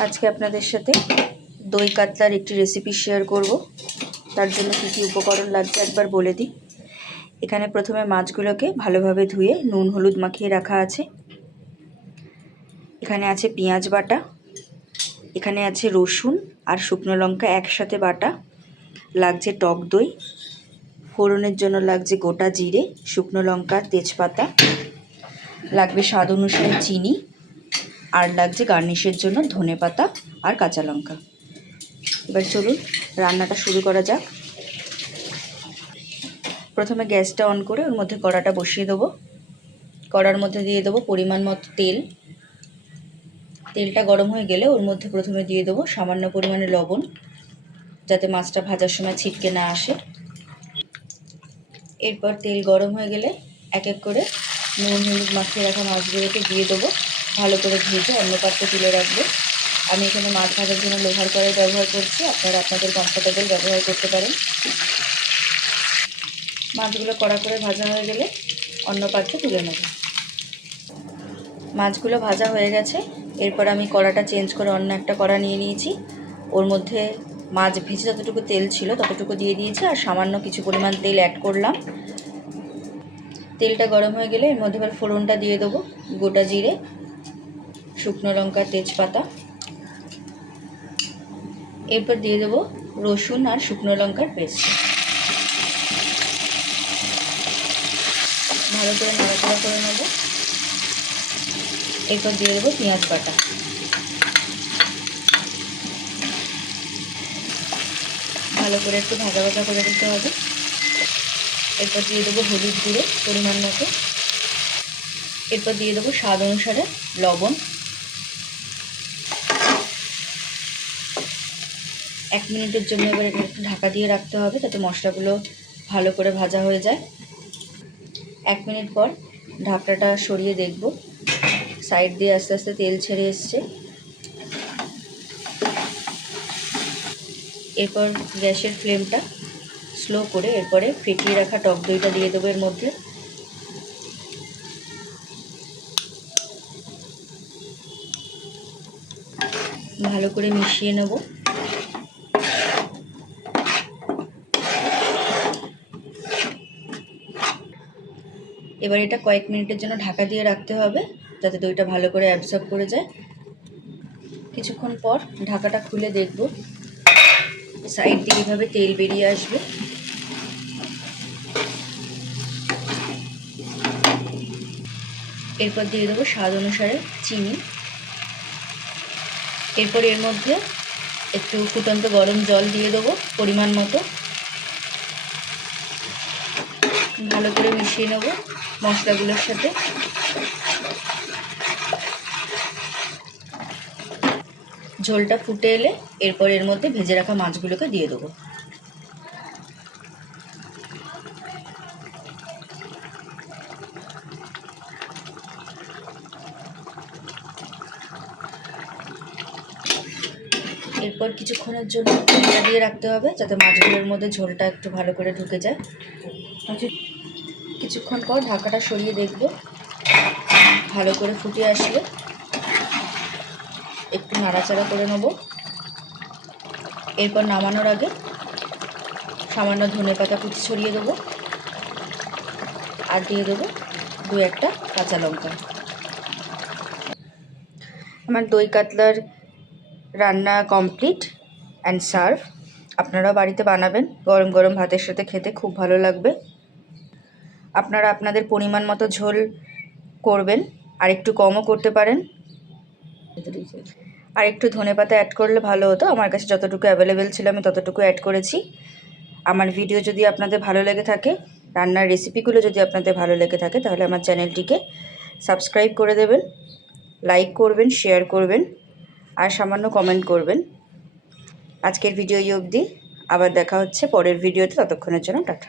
আজকে আপনাদের সাথে দই কাতলার একটি রেসিপি শেয়ার করব। তার জন্য কী কী উপকরণ লাগছে একবার বলে দিই। এখানে প্রথমে মাছগুলোকে ভালোভাবে ধুয়ে নুন, হলুদ মাখিয়ে রাখা আছে। এখানে আছে পেঁয়াজ বাটা। এখানে আছে রসুন আর শুকনো লঙ্কা একসাথে বাটা। লাগছে টক দই। ফোড়নের জন্য লাগছে গোটা জিরে, শুকনো লঙ্কা, তেজপাতা। লাগবে স্বাদ অনুসারে চিনি। আর লাগছে গার্নিশের জন্য ধনে পাতা আর কাঁচা লঙ্কা। এবার চলুন রান্নাটা শুরু করা যাক। প্রথমে গ্যাসটা অন করে ওর মধ্যে কড়াটা বসিয়ে দেবো। কড়ার মধ্যে দিয়ে দেবো পরিমাণ মতো তেল। তেলটা গরম হয়ে গেলে ওর মধ্যে প্রথমে দিয়ে দেবো সামান্য পরিমাণে লবণ, যাতে মাছটা ভাজার সময় ছিটকে না আসে। এরপর তেল গরম হয়ে গেলে এক এক করে নুন, হলুদ মাখিয়ে রাখা মাছগুলোকে দিয়ে দেবো। ভালো করে ভেজে অন্য পাত্রে তুলে রাখব। আমি এখানে মাছ ভাজার জন্য লোহার কড়াই ব্যবহার করছি, আপনারা আপনাদের কমফোর্টেবল ব্যবহার করতে পারেন। মাছগুলো কড়া করে ভাজা হয়ে গেলে অন্য পাত্রে তুলে নেব। মাছগুলো ভাজা হয়ে গেছে, এরপর আমি কড়াটা চেঞ্জ করে অন্য একটা কড়া নিয়ে নিয়েছি। ওর মধ্যে মাছ ভেজে যতটুকু তেল ছিল ততটুকু দিয়ে দিয়েছি, আর সামান্য কিছু পরিমাণ তেল অ্যাড করলাম। তেলটা গরম হয়ে গেলে এর মধ্যে এবার ফোড়নটা দিয়ে দেবো, গোটা জিরে। শুকনো লঙ্কা, তেজপাতা। এরপর দিয়ে দেবো রসুন আর শুকনো লঙ্কার পেস্ট। ভালো করে নাড়াচাড়া করে নেব। এরপর দিয়ে দেবো পেঁয়াজ বাটা। ভালো করে একটু ভাজা ভাজা করে দিতে হবে। এরপর দিয়ে দেবো হলুদ গুঁড়ো পরিমাণ মতো। এরপর দিয়ে দেবো স্বাদ অনুসারে লবণ। এক মিনিটের জন্য এবার এটা একটু ঢাকা দিয়ে রাখতে হবে যাতে মশলাগুলো ভালো করে ভাজা হয়ে যায়। এক মিনিট পর ঢাকনাটা সরিয়ে দেখব। সাইড দিয়ে আস্তে আস্তে তেল ছেড়ে এসছে। এরপর গ্যাসের ফ্লেমটা স্লো করে এরপরে ফেটিয়ে রাখা টক দইটা দিয়ে দেবো এর মধ্যে। ভালো করে মিশিয়ে নেব। এবার এটা কয়েক মিনিটের জন্য ঢাকা দিয়ে রাখতে হবে, যাতে দইটা ভালো করে অ্যাবসর্ব করে যায়। কিছুক্ষণ পর ঢাকাটা খুলে দেখব সাইড দিয়ে এইভাবে তেল বেরিয়ে আসবে। এরপর দিয়ে দেবো স্বাদ অনুসারে চিনি। এরপর এর মধ্যে একটু ফুটন্ত গরম জল দিয়ে দেবো পরিমাণ মতো। ভালো করে মিশিয়ে নেব মশলাগুলোর সাথে। ঝোলটা ফুটে এলে এরপর এর মধ্যে ভেজে রাখা মাছগুলোকে দিয়ে দেবো। এরপর কিছুক্ষণের জন্য দিয়ে রাখতে হবে যাতে মাছগুলোর মধ্যে ঝোলটা একটু ভালো করে ঢুকে যায়। কিছুক্ষণ পর ঢাকাটা সরিয়ে দেখব। ভালো করে ফুটে আসলে একটু নাড়াচাড়া করে নেব। এরপর নামানোর আগে সামান্য ধনে পাতা কুচি ছড়িয়ে দেবো। আর দিয়ে দেবো দু একটা কাঁচা লঙ্কা। আমার দই কাতলার রান্না কমপ্লিট অ্যান্ড সার্ভ। আপনারাও বাড়িতে বানাবেন। গরম গরম ভাতের সাথে খেতে খুব ভালো লাগবে। আপনারা আপনাদের পরিমাণ মতো ঝোল করবেন, আর একটু কমও করতে পারেন। আর একটু ধনে পাতা অ্যাড করলে ভালো হতো। আমার কাছে যতটুকু অ্যাভেলেবেল ছিল আমি ততটুকু অ্যাড করেছি। আমার ভিডিও যদি আপনাদের ভালো লেগে থাকে, রান্নার রেসিপিগুলো যদি আপনাদের ভালো লেগে থাকে, তাহলে আমার চ্যানেলটিকে সাবস্ক্রাইব করে দেবেন লাইক করবেন শেয়ার করবেন, আর সামান্য কমেন্ট করবেন। আজকের ভিডিও এই অবধি। আবার দেখা হচ্ছে পরের ভিডিওতে ততক্ষণের জন্য টাটা।